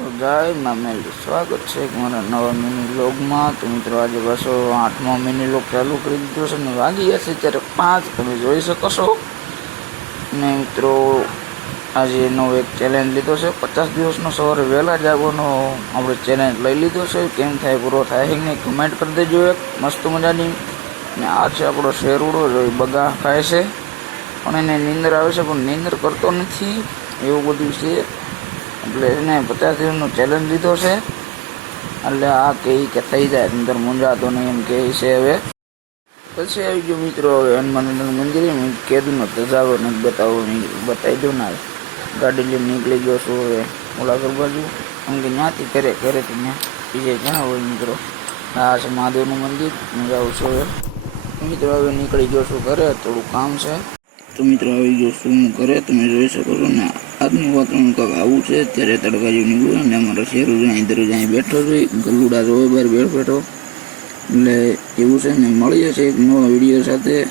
તો જય મામેલી, સ્વાગત છે મારા નવા મિની વ્લોગમાં। તો મિત્રો આજે પાછો 8મો મિની વ્લોગ ચાલુ કરી દીધો છે ને વાગી ગયા છે અત્યારે 5, તમે જોઈ શકો છો ને મિત્રો। આજે નવો એક ચેલેન્જ લીધો છે, 50 દિવસનો સવારે વહેલા જાગવાનો આપણે ચેલેન્જ લઈ લીધો છે। કેમ થાય, પૂરો થાય કે નહીં કમેન્ટ કરી દેજો એક મસ્ત મજાની। ને આ છે આપણો શેરુડો, જો બગા ખાય છે પણ એને નીંદર આવે છે પણ નીંદર કરતો નથી, એવું બધું છે। એટલે એને 50 દિવસનો ચેલેન્જ લીધો છે, એટલે આ કે થઈ જાય અંદર મૂંઝાતો નહીં એમ કહે છે। હવે પછી આવી ગયો મિત્રો, હવે હનુમાનનું મંદિર કીધું તજાવો નથી બતાવી દો ના, ગાડી લઈને નીકળી ગયો છું હવે ઓલા બાજુ, કેમ કે ત્યાંથી ઘરે ત્યાં બીજે ક્યાં હોય મિત્રો। આ છે મહાદેવનું મંદિર, હું જાઉં છું હવે મિત્રો। હવે નીકળી ગયો છું ઘરે, થોડું કામ છે તો મિત્રો આવી ગયો છું હું ઘરે, તમે જોઈ શકો છો ને। આજનું વાતાવરણ કંઈક આવું છે, અત્યારે તડકા જેવું નીકળ્યું ને અમારો શેરું જ્યાં અહીં બેઠો છે, ગલુડા જોવે બહાર બેઠો, એટલે એવું છે ને। મળીએ છીએ એક નવા વિડીયો સાથે।